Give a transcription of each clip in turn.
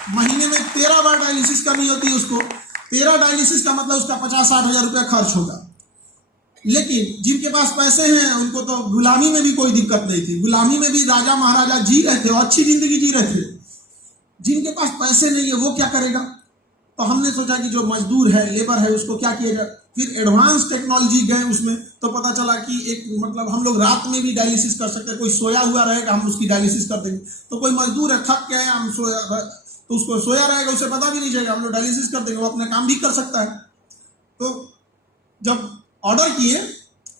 महीने में 13 बार डायलिसिस करनी होती है उसको। 13 डायलिसिस का मतलब उसका 50-60 हजार रुपया खर्च होगा। लेकिन जिनके पास पैसे हैं उनको तो गुलामी में भी कोई दिक्कत नहीं थी, गुलामी में भी राजा महाराजा जी रहे थे और अच्छी जिंदगी जी रहे थे। जिनके पास पैसे नहीं है वो क्या करेगा? तो हमने सोचा कि जो मजदूर है, लेबर है, उसको क्या किया जाए। फिर एडवांस टेक्नोलॉजी गए उसमें, तो पता चला कि एक मतलब हम लोग रात में भी डायलिसिस कर सकते हैं। कोई सोया हुआ रहेगा, हम उसकी डायलिसिस कर देंगे। तो कोई मजदूर है, थक गया है, हम सोया तो उसको सोया रहेगा, उसे पता भी नहीं चलेगा, हम लोग डायलिसिस कर देंगे, वो अपना काम भी कर सकता है। तो जब ऑर्डर किए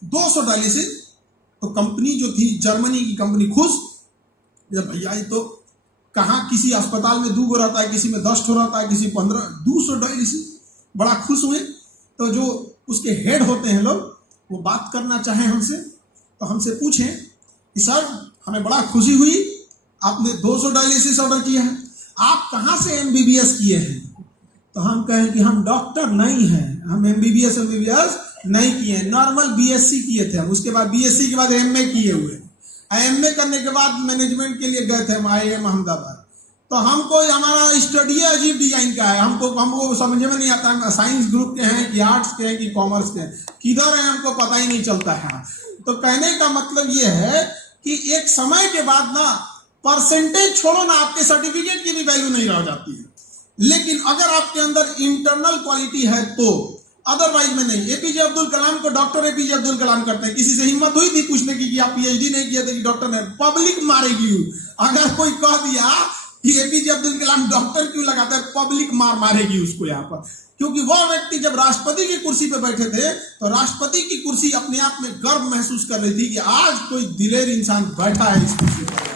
200 डायलिसिस, तो कंपनी जो थी जर्मनी की कंपनी खुश, जब भैया ये तो कहाँ किसी अस्पताल में 2 गो रहता है, किसी में 10 ठो रहता है, किसी 15, 200 डायलिसिस, बड़ा खुश हुए। तो जो उसके हेड होते हैं लोग, वो बात करना चाहे हमसे, तो हमसे पूछें कि सर हमें बड़ा खुशी हुई, आपने 200 डायलिसिस ऑर्डर किया है, आप कहाँ से MBBS किए हैं? तो हम कहें कि हम डॉक्टर नहीं हैं, हम MBBS नहीं किए, नॉर्मल BSc किए थे हम। उसके बाद BSc के बाद MA किए हुए, MA करने के बाद मैनेजमेंट के लिए गए थे हम IIM अहमदाबाद। तो हमको हमारा स्टडी अजीब डिजाइन का है, हमको समझ में नहीं आता है साइंस ग्रुप के हैं कि आर्ट्स के हैं कि कॉमर्स के हैं, किधर है हमको पता ही नहीं चलता है। तो कहने का मतलब ये है कि एक समय के बाद ना परसेंटेज छोड़ो ना, आपके सर्टिफिकेट की भी वैल्यू नहीं रह जाती है। लेकिन अगर आपके अंदर इंटरनल क्वालिटी है तो, अदरवाइज में नहीं। APJ अब्दुल कलाम को डॉक्टर APJ अब्दुल कलाम करते हैं। किसी से हिम्मत हुई थी पूछने की कि आप PhD नहीं किए थे कि डॉक्टर ने? पब्लिक मारेगी। अगर कोई कह दिया कि APJ अब्दुल कलाम डॉक्टर क्यों लगाता है, पब्लिक मारेगी उसको यहाँ पर। क्योंकि वह व्यक्ति जब राष्ट्रपति की कुर्सी पे बैठे थे तो राष्ट्रपति की कुर्सी अपने आप में गर्व महसूस कर रही थी कि आज कोई दिलेर इंसान बैठा है इस कुर्सी पर।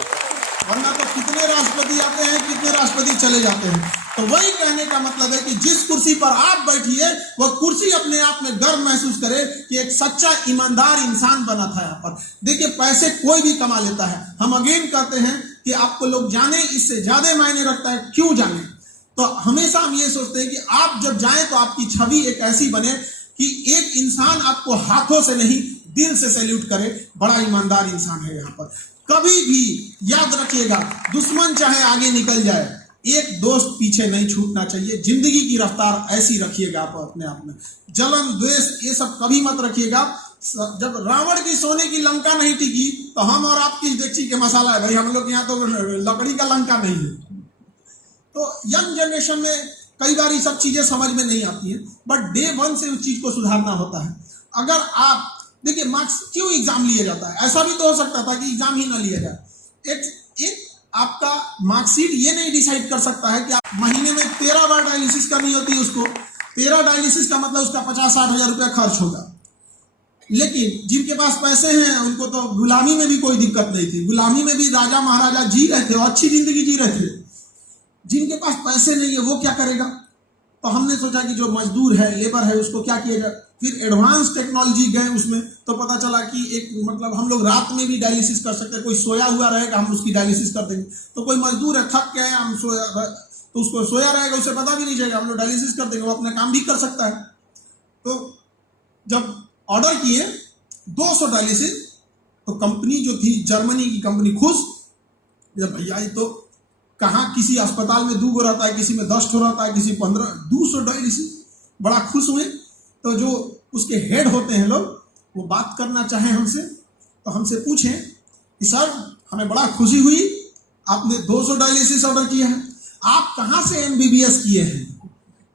वरना तो कितने राष्ट्रपति आते हैं, कितने राष्ट्रपति चले जाते हैं। तो वही कहने का मतलब है कि जिस कुर्सी पर आप बैठिए वह कुर्सी अपने आप में गर्व महसूस करे कि एक सच्चा ईमानदार इंसान बना था यहाँ पर। देखिए पैसे कोई भी कमा लेता है, हम अगेन कहते हैं कि आपको लोग जाने इससे ज्यादा मायने रखता है। क्यों जाने? तो हमेशा हम ये सोचते हैं कि आप जब जाएं तो आपकी छवि एक ऐसी बने कि एक इंसान आपको हाथों से नहीं दिल से सैल्यूट करे, बड़ा ईमानदार इंसान है यहाँ पर। कभी भी याद रखिएगा, दुश्मन चाहे आगे निकल जाए, एक दोस्त पीछे नहीं छूटना चाहिए। जिंदगी की रफ्तार ऐसी रखिएगा आप अपने आप में। जलन द्वेष ये सब कभी मत रखिएगा। जब रावण की सोने की लंका नहीं टिकी तो हम और आपकी डेगची के मसाला है भाई, हम लोग यहाँ तो लकड़ी का लंका नहीं है। तो यंग जनरेशन में कई बार ये सब चीजें समझ में नहीं आती है, बट डे 1 से उस चीज को सुधारना होता है। अगर आप देखिए मार्क्स क्यों एग्जाम लिया जाता है, ऐसा भी तो हो सकता था कि एग्जाम ही ना लिया जाए। एक आपका मार्कशीट ये नहीं डिसाइड कर सकता है कि आप महीने में 13 बार डायलिसिस करनी होती है उसको। 13 डायलिसिस का मतलब उसका 50-60 हजार रुपया खर्च होगा। लेकिन जिनके पास पैसे हैं उनको तो गुलामी में भी कोई दिक्कत नहीं थी, गुलामी में भी राजा महाराजा जी रहे थे और अच्छी जिंदगी जी रहे थे। जिनके पास पैसे नहीं है वो क्या करेगा? तो हमने सोचा कि जो मजदूर है, लेबर है, उसको क्या किया जाए। फिर एडवांस टेक्नोलॉजी गए उसमें, तो पता चला कि एक मतलब हम लोग रात में भी डायलिसिस कर सकते हैं। कोई सोया हुआ रहेगा, हम उसकी डायलिसिस कर देंगे। तो कोई मजदूर है, थक गया है, हम तो उसको सोया रहेगा, उसे पता भी नहीं चलेगा, हम लोग डायलिसिस कर देंगे, वो अपना काम भी कर सकता है। तो जब ऑर्डर किए 200 डायलिसिस, तो कंपनी जो थी जर्मनी की कंपनी खुश, जब भैया ये तो कहाँ किसी अस्पताल में 2 गो रहता है, किसी में 10 ठो रहता है, किसी 15, 200 डायलिसिस, बड़ा खुश हुए। तो जो उसके हेड होते हैं लोग, वो बात करना चाहे हमसे, तो हमसे पूछें कि सर हमें बड़ा खुशी हुई, आपने 200 डायलिसिस ऑर्डर किया है, आप कहाँ से MBBS किए हैं?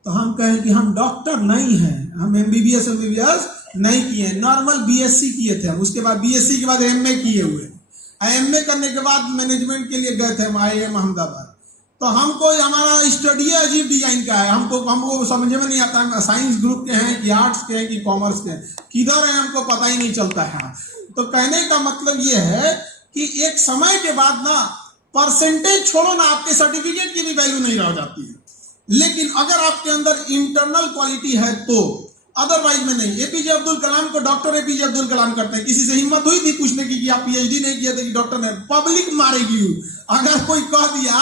तो हम कहें कि हम डॉक्टर नहीं हैं, हम MBBS नहीं किए, नॉर्मल BSc किए थे हम। उसके बाद BSc के बाद MA किए हुए, MA करने के बाद मैनेजमेंट के लिए गए थे हम IIM अहमदाबाद। तो हमको हमारा स्टडी अजीब डिजाइन का है, हमको समझ में नहीं आता है साइंस ग्रुप के हैं कि आर्ट्स के हैं कि कॉमर्स के हैं, किधर है हमको पता ही नहीं चलता है। तो कहने का मतलब ये है कि एक समय के बाद ना परसेंटेज छोड़ो ना, आपके सर्टिफिकेट की भी वैल्यू नहीं रह जाती है। लेकिन अगर आपके अंदर इंटरनल क्वालिटी है तो, अदरवाइज में नहीं। APJ अब्दुल कलाम को डॉक्टर APJ अब्दुल कलाम करते हैं। किसी से हिम्मत हुई थी पूछने की कि आप PhD नहीं किए थे कि डॉक्टर ने? पब्लिक मारेगी। अगर कोई कह दिया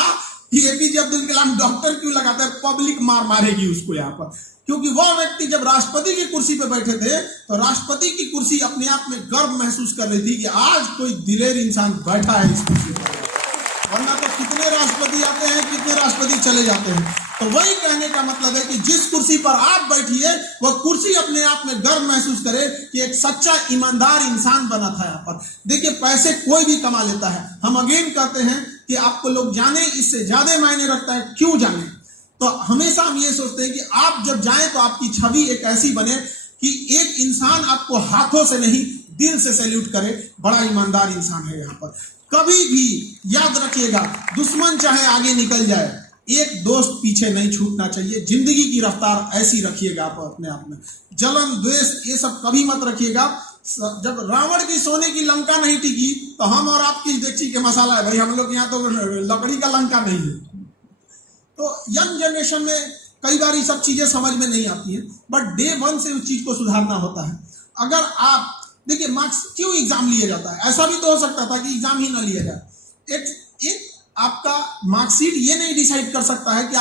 कि APJ अब्दुल कलाम डॉक्टर क्यों लगाता है, पब्लिक मारेगी उसको यहाँ पर। क्योंकि वह व्यक्ति जब राष्ट्रपति की कुर्सी पे बैठे थे तो राष्ट्रपति की कुर्सी अपने आप में गर्व महसूस कर रही थी कि आज कोई दिलेर इंसान बैठा है इस कुर्सी पर। वरना तो कितने राष्ट्रपति आते हैं, कितने राष्ट्रपति चले जाते हैं। तो वही कहने का मतलब है कि जिस कुर्सी पर आप बैठिए वह कुर्सी अपने आप में गर्व महसूस करे कि एक सच्चा ईमानदार इंसान बना था यहाँ पर। देखिए, पैसे कोई भी कमा लेता है। हम अगेन कहते हैं कि आपको लोग जाने, इससे ज्यादा मायने रखता है क्यों जाने। तो हमेशा हम ये सोचते हैं कि आप जब जाएं तो आपकी छवि एक ऐसी बने कि एक इंसान आपको हाथों से नहीं दिल से सैल्यूट करे, बड़ा ईमानदार इंसान है यहाँ पर। कभी भी याद रखिएगा, दुश्मन चाहे आगे निकल जाए, एक दोस्त पीछे नहीं छूटना चाहिए। जिंदगी की रफ्तार ऐसी रखिएगा आप अपने आप में। जलन, द्वेष ये सब कभी मत रखिएगा। जब रावण की सोने की लंका नहीं टिकी तो हम और आपकी डेगची के मसाला है भाई, हम लोग यहाँ तो लकड़ी का लंका नहीं है। तो यंग जनरेशन में कई बार ये सब चीजें समझ में नहीं आती है, बट डे 1 से उस चीज को सुधारना होता है। अगर आप देखिए, मार्क्स क्यों एग्जाम लिया जाता है? ऐसा भी तो हो सकता था कि एग्जाम ही ना लिया जाए। एक आपका मार्कशीट ये नहीं डिसाइड कर सकता है कि